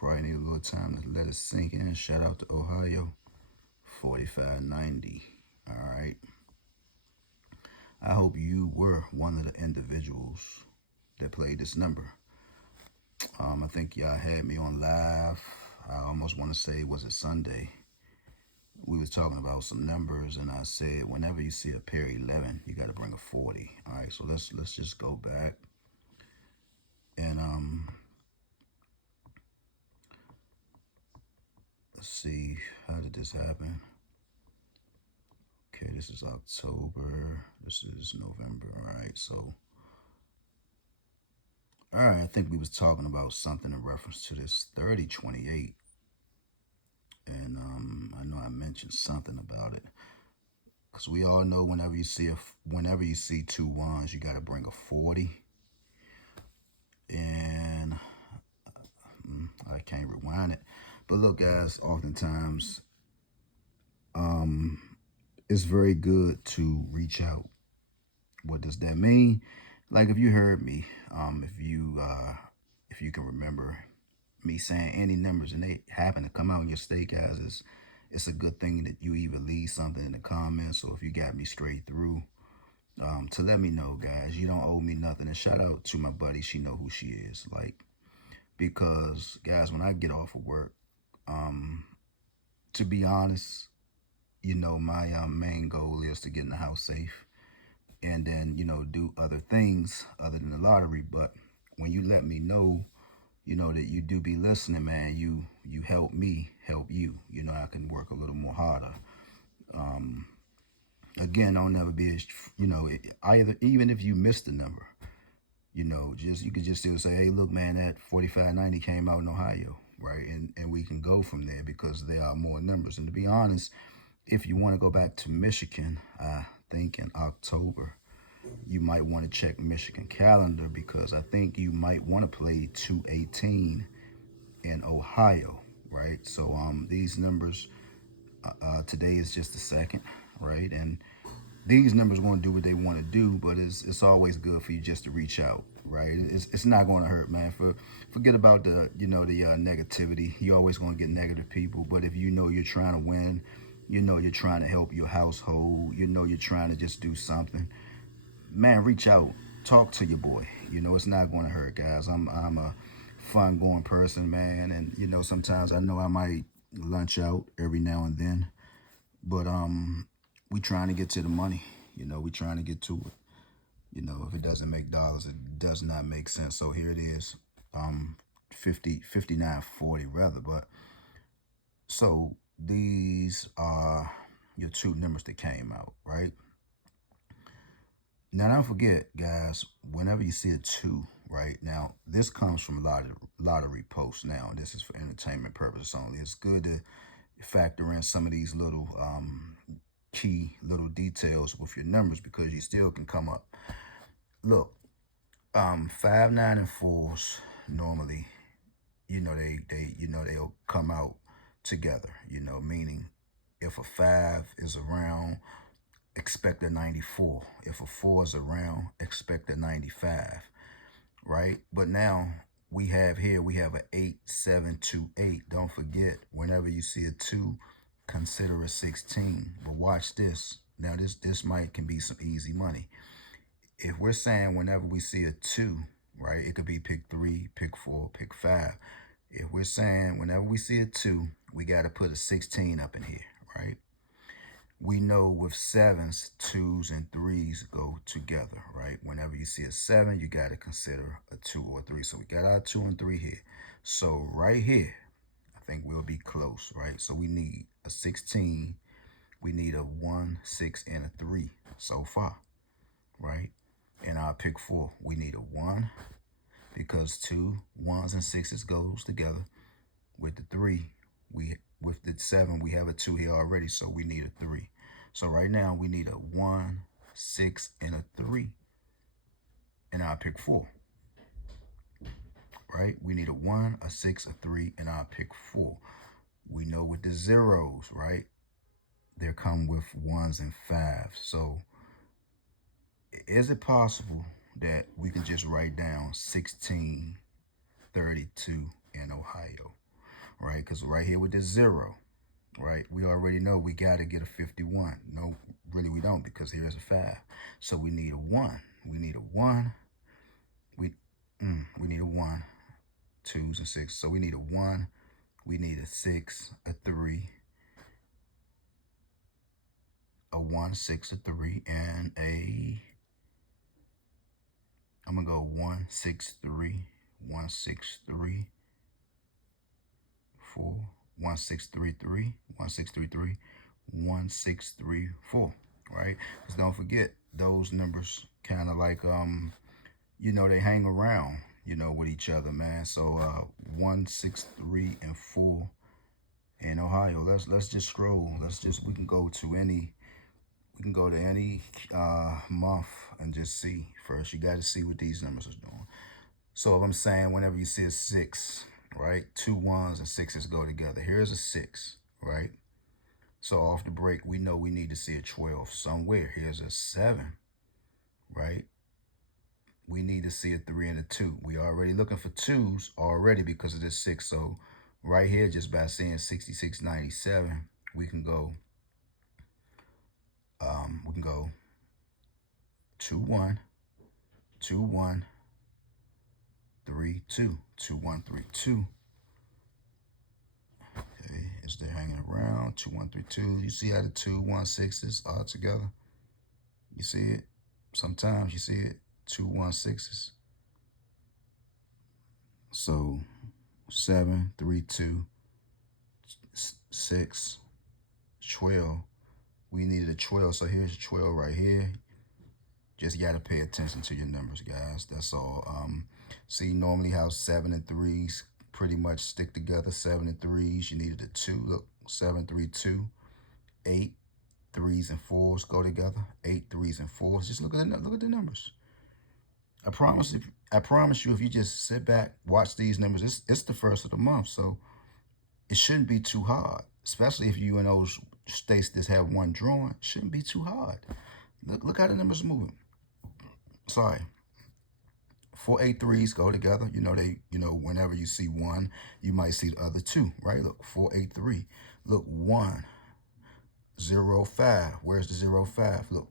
Probably need a little time to let it sink in. Shout out to Ohio, 4590. All right. I hope you were one of the individuals that played this number. I think y'all had me on live. I almost want to say, was it Sunday? We was talking about some numbers, and I said whenever you see a pair 11, you got to bring a 40. All right, so let's just go back and let's see, how did this happen? Okay, this is October. This is November. All right, so all right, I think we was talking about something in reference to this 3028, and I know I mentioned something about it because we all know whenever you see two ones, you got to bring a 40, and I can't rewind it. But look, guys, oftentimes it's very good to reach out. What does that mean? Like if you heard me, if you can remember me saying any numbers and they happen to come out in your state, guys, it's a good thing that you either leave something in the comments or if you got me straight through to let me know, guys. You don't owe me nothing. And shout out to my buddy. She know who she is. Like, because guys, when I get off of work, to be honest, my main goal is to get in the house safe and then, do other things other than the lottery. But when you let me know, that you do be listening, man, you help me help you. I can work a little more harder. Again, I'll never be as, either, even if you missed the number, you could just still say, hey, look, man, that 4590 came out in Ohio, right? And we can go from there because there are more numbers. And to be honest, if you want to go back to Michigan, I think in October, you might want to check Michigan calendar because I think you might want to play 218 in Ohio, right? So these numbers, today is just the second, right? And these numbers are going to do what they want to do, but it's always good for you just to reach out, right? It's not going to hurt, man. Forget about the negativity. You're always going to get negative people, but if you're trying to win, you're trying to help your household, you're trying to just do something, man, reach out, talk to your boy. It's not going to hurt, guys. I'm a fun going person, man, and sometimes I know I might lunch out every now and then, but we trying to get to the money. We trying to get to it. If it doesn't make dollars, it does not make sense. So here it is, 59.40 rather. But so these are your two numbers that came out, right? Now don't forget, guys, whenever you see a 2, right? Now this comes from lottery posts. Now this is for entertainment purposes only. It's good to factor in some of these little key little details with your numbers because you still can come up. Look, 5, 9, and 4s normally, they'll come out together. Meaning if a 5 is around, expect a 94. If a 4 is around, expect a 95. Right? But now we have an 8, 7, 2, 8. Don't forget, whenever you see a 2, consider a 16. But watch this. Now this can be some easy money. If we're saying whenever we see a 2, right, it could be pick 3, pick 4, pick 5. If we're saying whenever we see a 2, we got to put a 16 up in here, right? We know with 7s, 2s, and 3s go together, right? Whenever you see a 7, you got to consider a 2 or 3. So we got our 2 and 3 here. So right here, I think we'll be close, right? So we need a 16, we need a 1, 6, and a 3 so far, right? And our pick 4, we need a 1 because 2 1s and 6s goes together. With the 3, with the 7, we have a 2 here already, so we need a 3. So right now we need a 1, 6, and a 3 in our pick 4. Right? We need a 1, a 6, a 3 in our pick 4. We know with the zeros, right? They come with 1s and 5s. So is it possible that we can just write down 1632 in Ohio? right? Because right here with this 0, right, we already know we got to get a 51. No, really we don't, because here's a 5. So we need a 1. We need a 1. We need a 1, 2s and 6. So we need a 1. We need a 6, a 3, a 1, 6, a 3, and I'm going to go 1, 6, 3, 1, 6, 3, 4, 1, 6, 3, 3, 1, 6, 3, 3, 1, 6, 3, 4, right? Because don't forget, those numbers kind of like, they hang around, with each other, man. So 1, 6, 3, and 4 in Ohio. Let's just scroll. We can go to any month and just see. First, you got to see what these numbers are doing. So if I'm saying whenever you see a 6, right, 2 1s and 6s go together. Here's a 6, right? So off the break, we know we need to see a 12 somewhere. Here's a 7, right? We need to see a 3 and a 2. We already looking for 2s already because of this 6. So right here, just by seeing 6697, we can go 2 1, 2 1, 3 2, 2 1 3 2. Okay, it's there hanging around. 2 1 3 2. You see how the 2 1 6s are together? You see it? Sometimes you see it. 2 1 6s. So 7 3 2 6 12. We needed a 12, so here's 12 right here. Just got to pay attention to your numbers, guys. That's all. See, normally how 7 and 3s pretty much stick together. 7 and 3s, you needed a 2. Look, 7 3 2. 8 3s and 4s go together. 8 3s and 4s. Just look at the numbers. I promise you, if you just sit back, watch these numbers. It's the first of the month, so it shouldn't be too hard. Especially if you in those states that have one drawing, it shouldn't be too hard. Look how the numbers moving. Sorry. 4 8 3s go together. Whenever you see 1, you might see the other 2, right? Look, 4 8 3. Look, 1 0 5. Where's the 0 5? Look,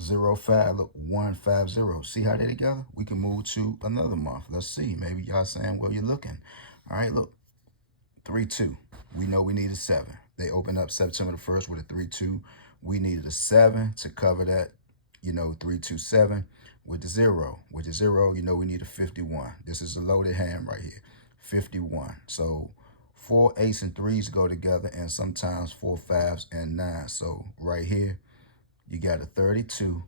0 5. Look, 1 5 0. See how they together? We can move to another month. Let's see. Maybe y'all saying, well, you're looking. All right, look, 3 2. We know we need a 7. They opened up September the 1st with a 3 2. We needed a 7 to cover that, 3 2 7 with the 0. With the 0, we need a 51. This is a loaded hand right here. 51. So 4 8s and 3s go together, and sometimes 4 5s and 9s. So right here, you got a 32.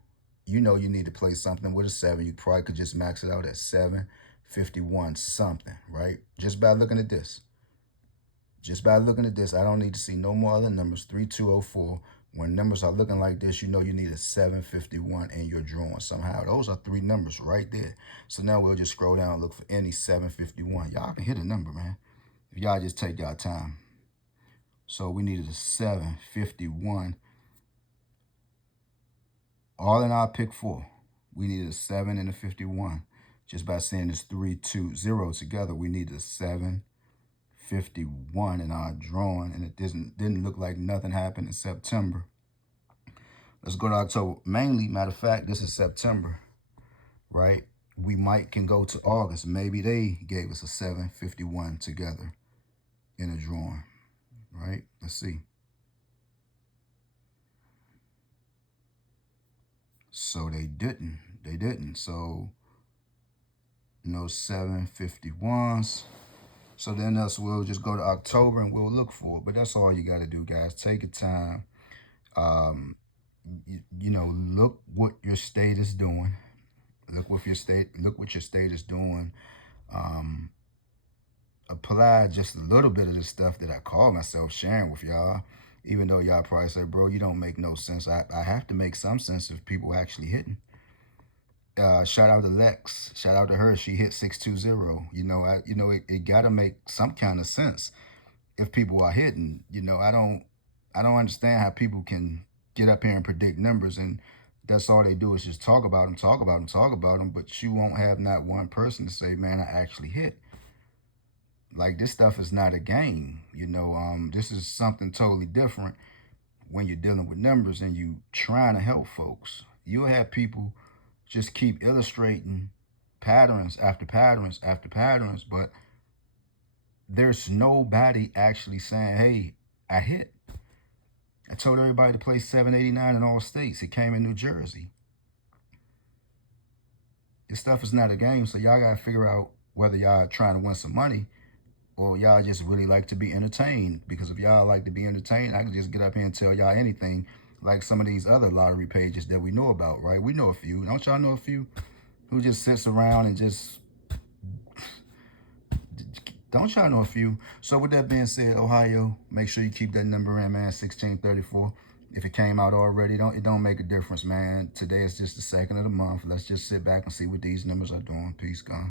You need to play something with a 7. You probably could just max it out at 7, 51 something, right? Just by looking at this. I don't need to see no more other numbers. 3204. When numbers are looking like this, you need a 751 in your drawing somehow. Those are 3 numbers right there. So now we'll just scroll down and look for any 751. Y'all can hit a number, man, if y'all just take y'all time. So we needed a 751. All in our pick 4. We needed a 7 and a 51. Just by saying this 3 2 0 together, we needed a 751 in our drawing, and it didn't look like nothing happened in September. Let's go to October. Mainly, matter of fact, this is September, right? We can go to August. Maybe they gave us a 751 together in a drawing, right? Let's see. So they didn't. So no 751s. So then we'll just go to October and we'll look for it. But that's all you got to do, guys. Take your time. Look what your state is doing. Look what your state is doing. Apply just a little bit of the stuff that I call myself sharing with y'all. Even though y'all probably say, bro, you don't make no sense. I have to make some sense if people actually hitting. Shout out to Lex. Shout out to her. She hit 620. It gotta make some kind of sense if people are hitting. I don't understand how people can get up here and predict numbers, and that's all they do is just talk about them, but you won't have not one person to say, man, I actually hit. Like, this stuff is not a game. This is something totally different when you're dealing with numbers and you trying to help folks. You'll have people just keep illustrating patterns after patterns after patterns, but there's nobody actually saying, hey, I hit. I told everybody to play 789 in all states. It came in New Jersey. This stuff is not a game, so y'all got to figure out whether y'all are trying to win some money or y'all just really like to be entertained. Because if y'all like to be entertained, I can just get up here and tell y'all anything, like some of these other lottery pages that we know about, right? We know a few. Don't y'all know a few who just sits around and just... Don't y'all know a few? So with that being said, Ohio, make sure you keep that number in, man, 1634. If it came out already, it don't make a difference, man. Today is just the 2nd of the month. Let's just sit back and see what these numbers are doing. Peace, gone.